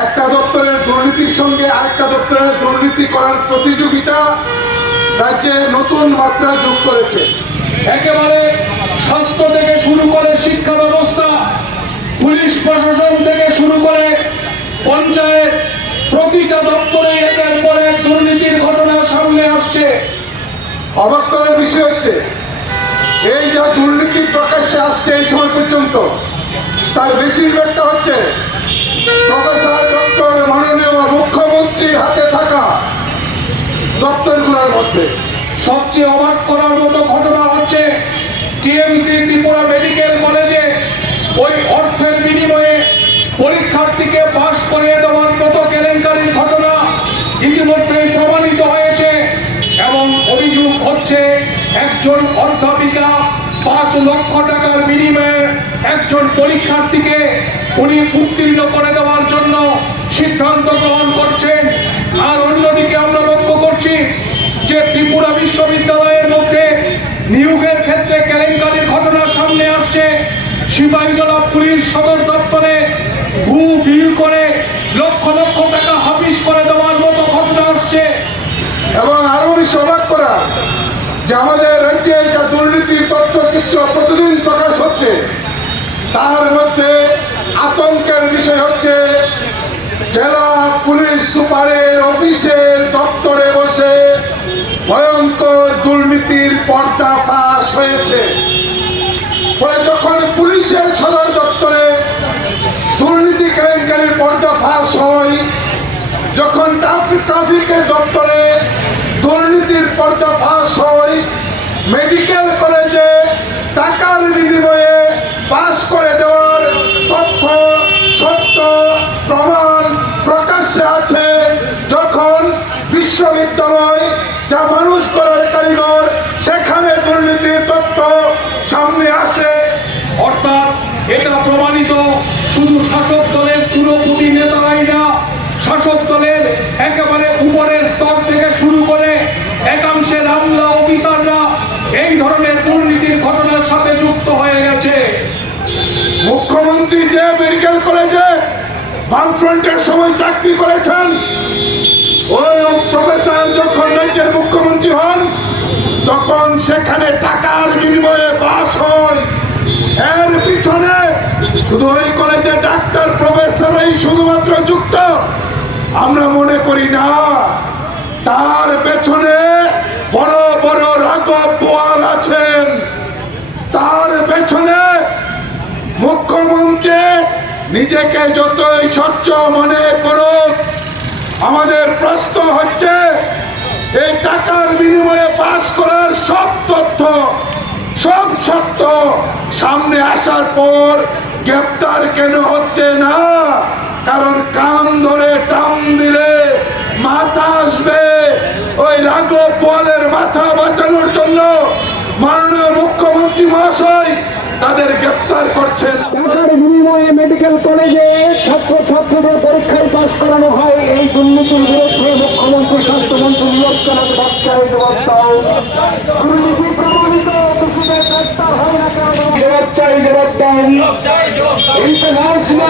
একটা দপ্তরের দুর্নীতির সঙ্গে আরেকটা দপ্তরের দুর্নীতি করার প্রতিযোগিতা রাজ্যে নতুন মাত্রা যোগ করেছে। একেবারে স্বাস্থ্য থেকে শুরু করে শিক্ষা ব্যবস্থা, পুলিশ প্রশাসন থেকে শুরু করে পঞ্চায়েত, প্রতিটা দপ্তরে একের পর এক দুর্নীতির ঘটনা সামনে আসছে। অবাক করার বিষয় হচ্ছে, এই যা দুর্নীতি প্রকাশ্যে আসছে এই সময় পর্যন্ত, তার বেশিরভাগটা হচ্ছে প্রফেসর মধ্যে সবচেয়ে অবাক করার মতো ঘটনা হচ্ছে টিএমসি ত্রিপুরা মেডিকেল কলেজে ওই অর্থের বিনিময়ে পরীক্ষার্থীকে পাশ করিয়ে দেওয়ার মতো কেলেঙ্কারির ঘটনা ইতিমধ্যেই প্রমাণিত হয়েছে এবং অভিযোগ হচ্ছে একজন অধ্যাপিকা পাঁচ লক্ষ টাকার বিনিময়ে একজন পরীক্ষার্থীকে উনি উত্তীর্ণ করে দেওয়ার জন্য সিদ্ধান্ত গ্রহণ করছেন। আর অন্যদিকে আমরা লক্ষ্য করছি যে ত্রিপুরা বিশ্ববিদ্যালয়ের মধ্যে নিয়োগের ক্ষেত্রে কেলেঙ্কারির ঘটনা সামনে আসছে। সিপাহীজলা পুলিশ সদর দপ্তরে ভূ বিল করে লক্ষ লক্ষ টাকা হাফিস করে দেওয়ার মতো ঘটনা আসছে। এবং আরও বেশি অবাক করা যে আমাদের রাজ্যে যা দুর্নীতির তথ্যচিত্র প্রতিদিন প্রকাশ হচ্ছে, তার মধ্যে আতঙ্কের বিষয় হচ্ছে জেলা পুলিশ সুপারের দুর্নীতির পর্দা ফাঁস হয়েছে। ফলে যখন পুলিশের সদর দপ্তরে দুর্নীতি কেলেঙ্কারির পর্দা ফাঁস হয়। যখন ট্রাফিক ট্রাফিকের দপ্তরে দুর্নীতির পর্দা ফাঁস হয়, মেডিকেল কলেজে টাকার বিনিময়ে অর্থাৎ এটা প্রমাণিত। শুধু শাসক দলের চুরোপুটি নেতারাই না, শাসক দলের একেবারে উপরের স্তর থেকে শুরু করে একাংশের আমলা অফিসাররা এই ধরনের দুর্নীতির ঘটনার সাথে যুক্ত হয়ে গেছে। মুখ্যমন্ত্রী যে মেডিকেল কলেজে বামফ্রন্টের সময় চাকরি করেছেন, ওই প্রফেসর যখন রাজ্যের মুখ্যমন্ত্রী হন তখন সেখানে টাকার বিনিময়ে বাস হয় এর পিছনে শুধু ওই কলেজে ডাক্তার প্রফেসরই শুধুমাত্র যুক্ত। আমরা মনে করি না, তার পেছনে বড় বড় রাঘব বোয়াল আছেন। তার পেছনে মুখ্যমন্ত্রী নিজেকে যতই স্বচ্ছ মনে করুক, আমাদের প্রশ্ন হচ্ছে, এই টাকার বিনিময়ে পাশ করার সব তথ্য, সব সত্য আসার পর গ্রেপ্তার কেন হচ্ছে না? কারণ কান ধরে টান দিলে মাথা আসবে। ওই রাঘব বোয়ালের মাথা বাঁচানোর জন্য মাননীয় মুখ্যমন্ত্রী মহাশয় তাদের গ্রেপ্তার করছেন। মেডিকেল কলেজে ছাত্র ছাত্রীদের পরীক্ষায় পাশ করানো হয়। এই দুর্নীতির বিরুদ্ধে জবাব চাই জবাব দেন ইতিহাস না